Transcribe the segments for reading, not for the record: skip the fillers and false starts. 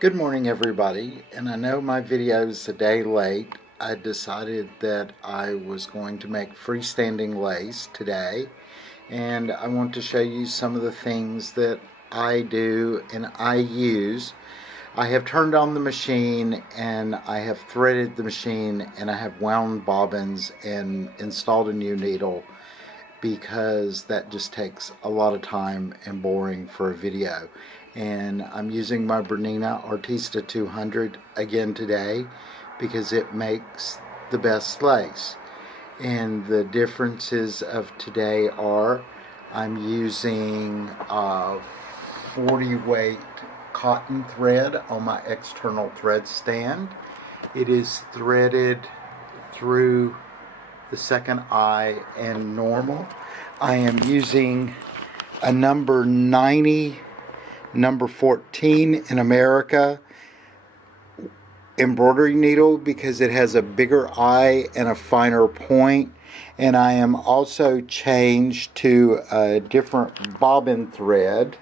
Good morning, everybody, and I know my video is a day late. I decided that I was going to make freestanding lace today, and I want to show you some of the things that I do and I use. I have turned on the machine and I have threaded the machine and I have wound bobbins and installed a new needle because that just takes a lot of time and boring for a video. And I'm using my Bernina Artista 200 again today because it makes the best lace. And the differences of today are I'm using 40 weight cotton thread on my external thread stand. It is threaded through the second eye and normal. I am using a number 90, number 14 in America embroidery needle because it has a bigger eye and a finer point. And I am also changed to a different bobbin thread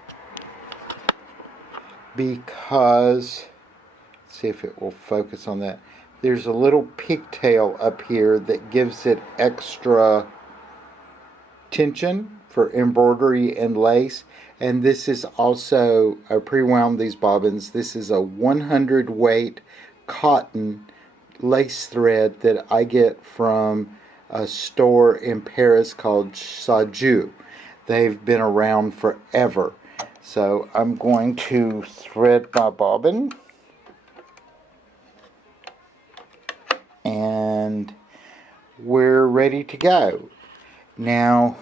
because, let's see if it will focus on that. There's a little pigtail up here that gives it extra tension for embroidery and lace. And this is also, I pre-wound these bobbins. This is a 100 weight cotton lace thread that I get from a store in Paris called Saju. They've been around forever. So I'm going to thread my bobbin. And we're ready to go. Now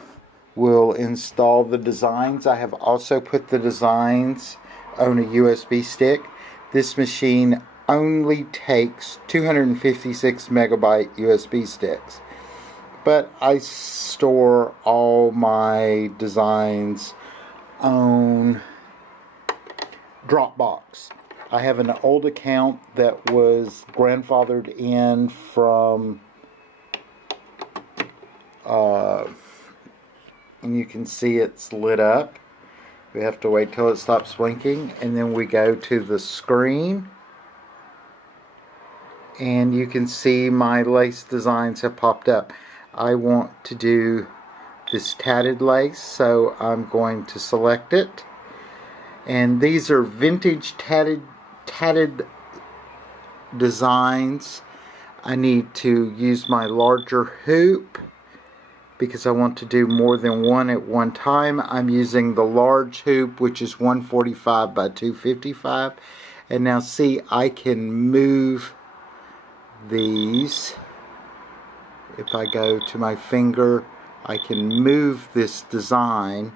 we'll install the designs. I have also put the designs on a USB stick. This machine only takes 256 megabyte USB sticks, but I store all my designs on Dropbox. I have an old account that was grandfathered in from and you can see it's lit up. We have to wait till it stops blinking, and then we go to the screen and you can see my lace designs have popped up. I want to do this tatted lace, so I'm going to select it, and these are vintage tatted designs. I need to use my larger hoop because I want to do more than one at one time. I'm using the large hoop, which is 145 by 255. And now see, I can move these. If I go to my finger, I can move this design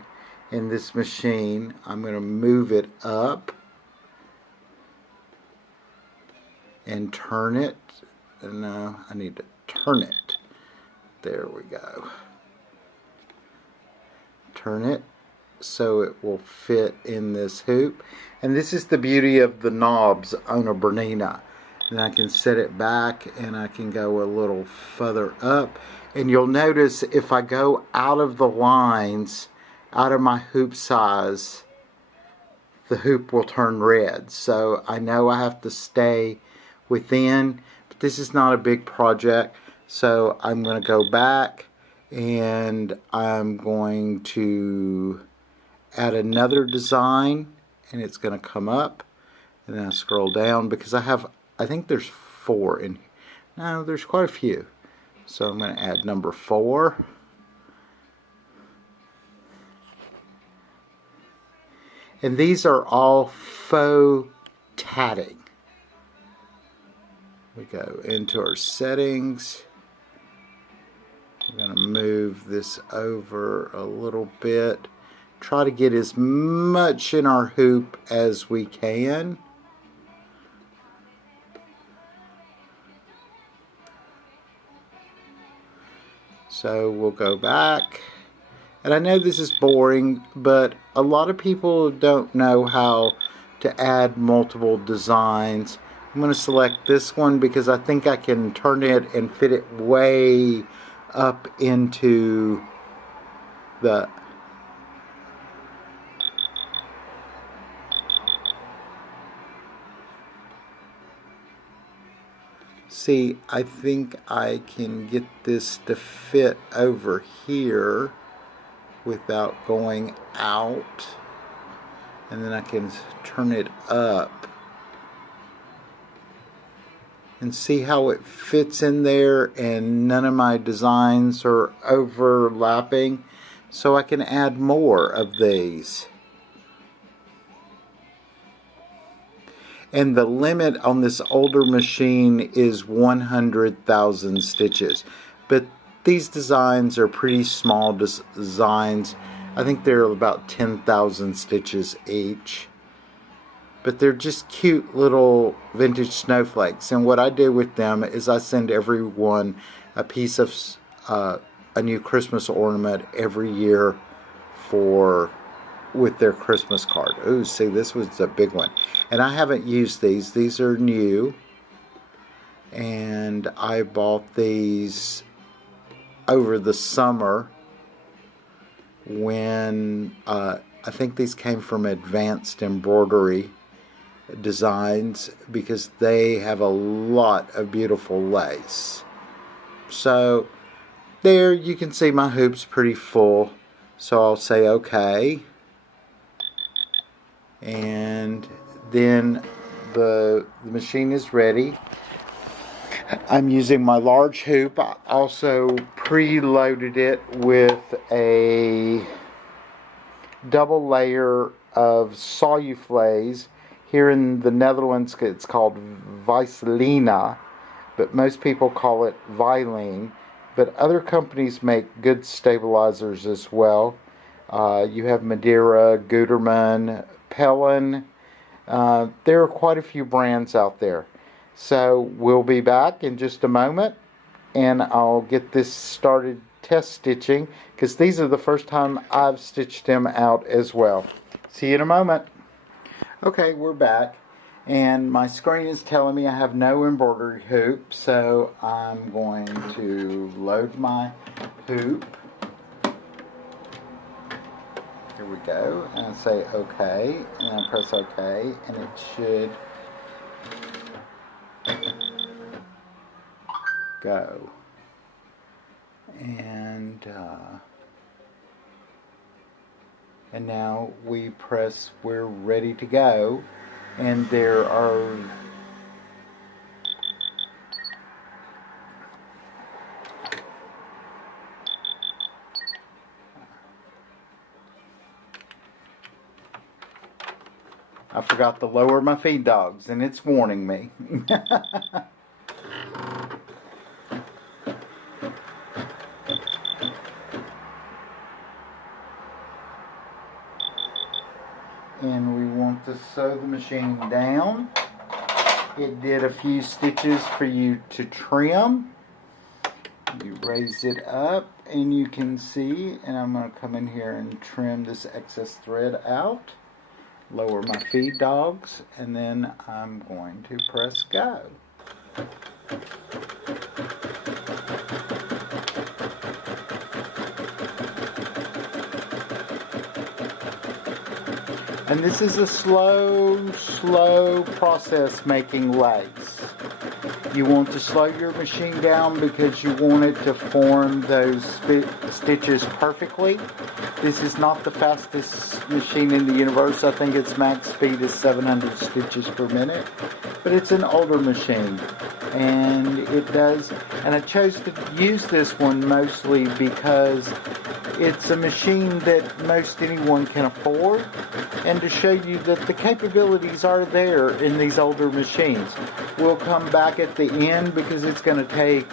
in this machine. I'm going to move it up and turn it. No, I need to turn it. There we go. Turn it so it will fit in this hoop. And this is the beauty of the knobs on a Bernina. Then I can set it back and I can go a little further up. And you'll notice if I go out of the lines, out of my hoop size, the hoop will turn red. So I know I have to stay within, but this is not a big project. So I'm going to go back and I'm going to add another design, and it's going to come up, and then I scroll down because I think there's 4 in here. No, there's quite a few. So I'm going to add number 4. And these are all faux tatting. We go into our settings. We're going to move this over a little bit. Try to get as much in our hoop as we can. So we'll go back. And I know this is boring, but a lot of people don't know how to add multiple designs. I'm going to select this one because I think I can turn it and fit it way up into the See, I think I can get this to fit over here without going out, and then I can turn it up and see how it fits in there, and none of my designs are overlapping, so I can add more of these. And the limit on this older machine is 100,000 stitches. But these designs are pretty small designs. I think they're about 10,000 stitches each. But they're just cute little vintage snowflakes. And what I do with them is I send everyone a piece of a new Christmas ornament every year with their Christmas card. Ooh, see, this was a big one. And I haven't used these. These are new. And I bought these over the summer when I think these came from Advanced Embroidery Designs, because they have a lot of beautiful lace. So there you can see my hoop's pretty full. So I'll say okay. And then the machine is ready. I'm using my large hoop. I also preloaded it with a double layer of soluflase. Here in the Netherlands it's called Vicelina, but most people call it Vilene. But other companies make good stabilizers as well. You have Madeira, Gutermann, Pellin. There are quite a few brands out there. So we'll be back in just a moment, and I'll get this started test stitching, because these are the first time I've stitched them out as well. See you in a moment. Okay, we're back, and my screen is telling me I have no embroidery hoop, so I'm going to load my hoop. Here we go, and I say OK, and I press OK, and it should go. And now we press we're ready to go, and there are I forgot to lower my feed dogs, and it's warning me. And we want to sew the machine down. It did a few stitches for you to trim. You raise it up and you can see, and I'm going to come in here and trim this excess thread out. Lower my feed dogs, and then I'm going to press go. And this is a slow process making lace. You want to slow your machine down because you want it to form those stitches perfectly. This is not the fastest machine in the universe. I think its max speed is 700 stitches per minute. But it's an older machine. And it does. And I chose to use this one mostly because it's a machine that most anyone can afford, and to show you that the capabilities are there in these older machines. We'll come back at the end because it's going to take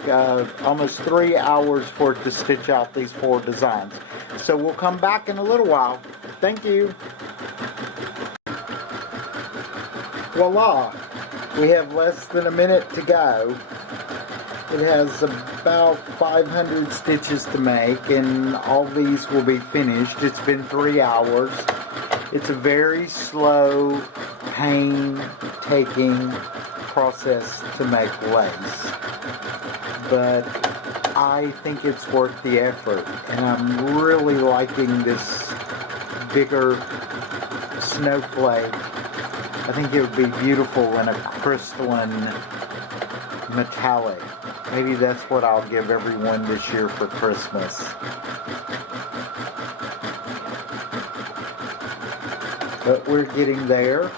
almost 3 hours for it to stitch out these 4 designs. So we'll come back in a little while. Thank you. Voila! We have less than a minute to go. It has about 500 stitches to make, and all these will be finished. It's been 3 hours. It's a very slow, painstaking process to make lace, but I think it's worth the effort, and I'm really liking this bigger snowflake. I think it would be beautiful in a crystalline metallic. Maybe that's what I'll give everyone this year for Christmas. But we're getting there.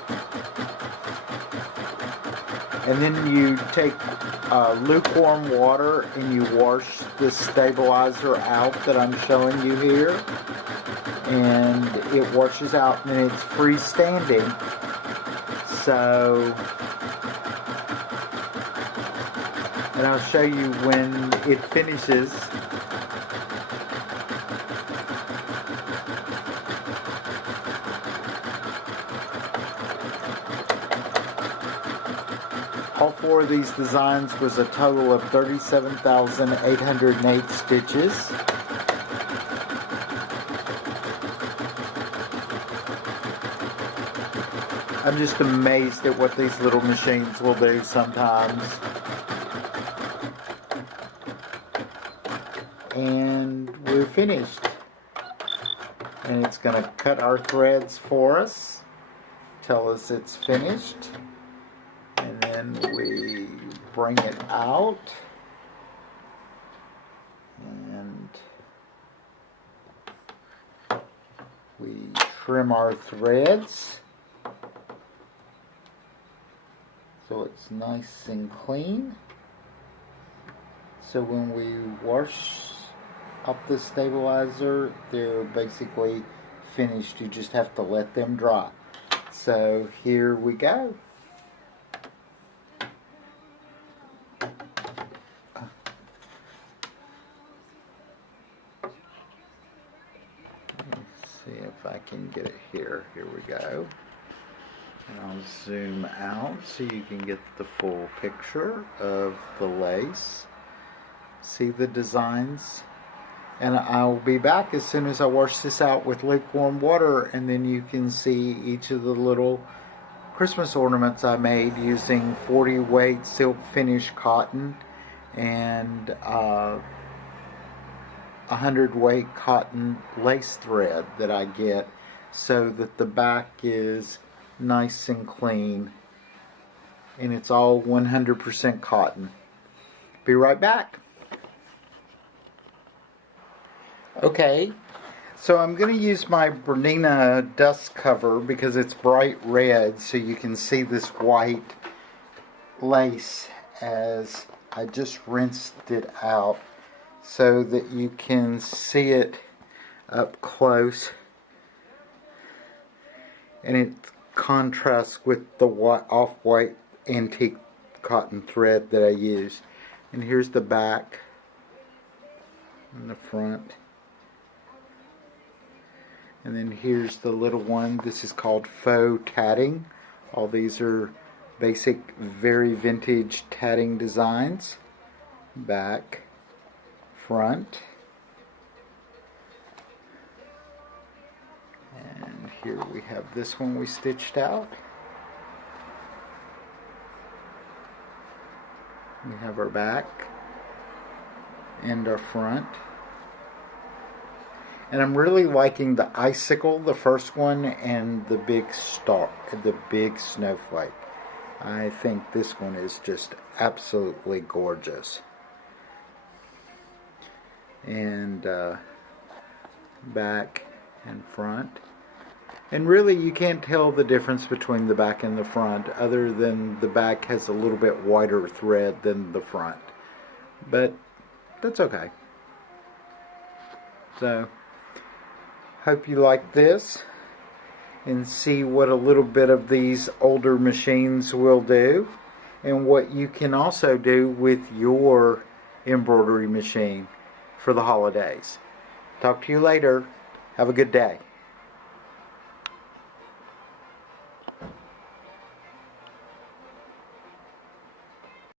And then you take lukewarm water and you wash the stabilizer out that I'm showing you here. And it washes out and it's freestanding. So, and I'll show you when it finishes. All four of these designs was a total of 37,808 stitches. I'm just amazed at what these little machines will do sometimes. And we're finished. And it's going to cut our threads for us, tell us it's finished. And then we bring it out. And we trim our threads so it's nice and clean. So when we wash up the stabilizer, they're basically finished. You just have to let them dry. So here we go. Let's see if I can get it here. Here we go. And I'll zoom out so you can get the full picture of the lace. See the designs? And I'll be back as soon as I wash this out with lukewarm water, and then you can see each of the little Christmas ornaments I made using 40 weight silk finish cotton and 100 weight cotton lace thread that I get, so that the back is nice and clean, and it's all 100% cotton. Be right back. Okay, so I'm going to use my Bernina dust cover because it's bright red, so you can see this white lace as I just rinsed it out so that you can see it up close, and it contrasts with the off-white antique cotton thread that I used. And here's the back and the front. And then here's the little one. This is called faux tatting. All these are basic, very vintage tatting designs. Back, front. And here we have this one we stitched out. We have our back and our front. And I'm really liking the icicle, the first one, and the big star, the big snowflake. I think this one is just absolutely gorgeous. And back and front. And really you can't tell the difference between the back and the front, other than the back has a little bit wider thread than the front. But that's okay. So, hope you like this and see what a little bit of these older machines will do, and what you can also do with your embroidery machine for the holidays. Talk to you later. Have a good day.